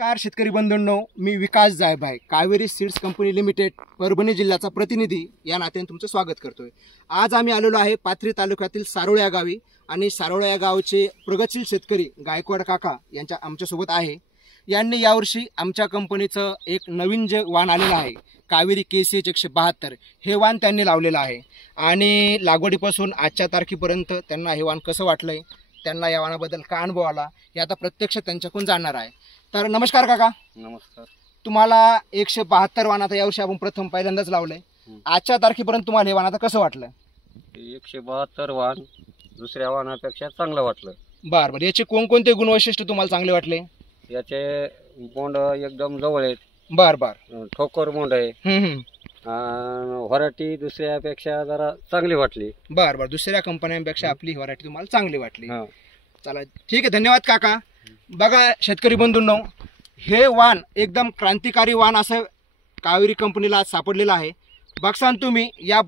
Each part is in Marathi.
नमस्कार शेतकरी बंधूंनो, मी Vikas Jaybhay, Kaveri seeds company limited, Parbhani जिल्ह्याचा प्रतिनिधी या नात्याने तुमचं स्वागत करतोय। आज आम्ही आलेलो आहे पाथरी तालुक्यातील सारोळा या गावी आणि सारोळा या गावचे प्रगतशील शेतकरी गायकवाड काका यांच्या आमच्यासोबत आहे। यांनी यावर्षी आमच्या कंपनीचं एक नवीन जे वाण आलेलं आहे कावेरी KCH 172 हे वाण त्यांनी लावलेलं आहे आणि लागवडीपासून आजच्या तारखेपर्यंत त्यांना हे वाण कसं वाटलंय, त्यांना या वाणाबद्दल काय अनुभव आला हे आता प्रत्यक्ष त्यांच्याकडून जाणणार आहे। तर नमस्कार काका। नमस्कार। तुम्हाला 172 वाण आता यावर्षी आपण प्रथम पहिल्यांदाच लावलंय, आजच्या तारखेपर्यंत तुम्हाला हे वाण आता कसं वाटलं? 172 वाण दुसऱ्या वाणापेक्षा चांगलं वाटलं। बरं बरं, याचे कोणकोणते गुणवैशिष्ट्य तुम्हाला चांगले वाटले? याचे बोंड एकदम जवळ आहेत। बर बर, ठोकर बोंड आहे। व्हरायटी दुसऱ्यापेक्षा जरा चांगली वाटली। बर बर, दुसऱ्या कंपन्यांपेक्षा आपली व्हरायटी तुम्हाला चांगली वाटली। चला ठीक आहे, धन्यवाद काका। बघा शेतकरी बंधूंनो, हे वाण एकदम क्रांतिकारी वाण असं कावेरी कंपनीला सापडलेलं आहे। बघसान तुम्ही या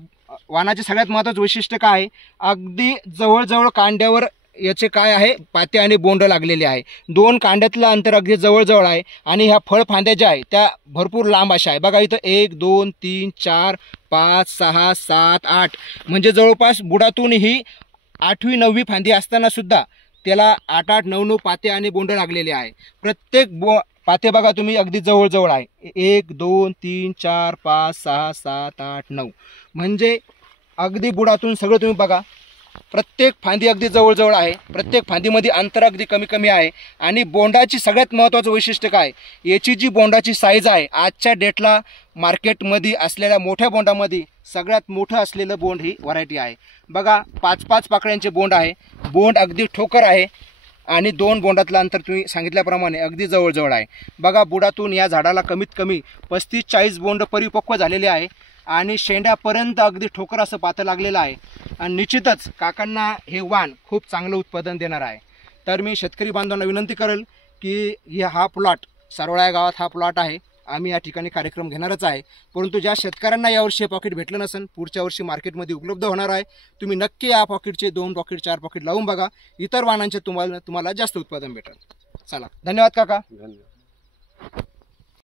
वाणाचे सगळ्यात महत्त्वाचं वैशिष्ट्य काय आहे, अगदी जवळजवळ कांड्यावर याचे काय आहे पाते आणि बोंड लागलेले आहे। दोन कांड्यातलं अंतर अगदी जवळजवळ आहे आणि ह्या फळ फांद्या ज्या आहे त्या भरपूर लांब अशा आहे। बघा इथं 1 2 3 4 5 6 7 8 म्हणजे जवळपास बुडातून ही 8वी 9वी फांदी असताना सुद्धा त्याला 8 8 9 9 पाते आणि बोंड लागलेले आहे। प्रत्येक पाते बघा तुम्ही अगदी जवळजवळ आहे, 1 2 3 4 5 6 7 8 9 म्हणजे अगदी बुडातून सगळं तुम्ही बघा, प्रत्येक फांदी अगदी जवळजवळ आहे, प्रत्येक फांदीमध्ये अंतर अगदी कमी कमी आहे। आणि बोंडाची सगळ्यात महत्त्वाचं वैशिष्ट्य काय, याची जी बोंडाची साईज आहे आजच्या डेटला मार्केटमध्ये असलेल्या मोठ्या बोंडामध्ये सगळ्यात मोठं असलेलं बोंड ही व्हरायटी आहे। बघा 5-5 पाकळ्यांचे बोंड आहे, बोंड अगदी ठोकर आहे आणि दोन बोंडातलं अंतर तुम्ही सांगितल्याप्रमाणे अगदी जवळजवळ आहे। बघा बुडातून या झाडाला कमीत कमी 35-40 बोंड परिपक्व झालेले आहे आणि शेंड्यापर्यंत अगदी ठोकर असं पातं लागलेलं आहे आणि निश्चितच काकांना हे वाण खूप चांगलं उत्पादन देणार आहे। तर मी शेतकरी बांधवांना विनंती करेल की हा प्लॉट सारोळा या गावात हा प्लॉट आहे, आम्ही या ठिकाणी कार्यक्रम घेणारच आहे। परंतु ज्या शेतकऱ्यांना यावर्षी पॉकेट भेटलं नसेल, पुढच्या वर्षी मार्केटमध्ये उपलब्ध होणार आहे। तुम्ही नक्की या पॉकेटचे 2 पॉकेट 4 पॉकेट लावून बघा, इतर वाणांचे तुम्हाला जास्त उत्पादन भेटेल। चला धन्यवाद काका। धन्यवाद।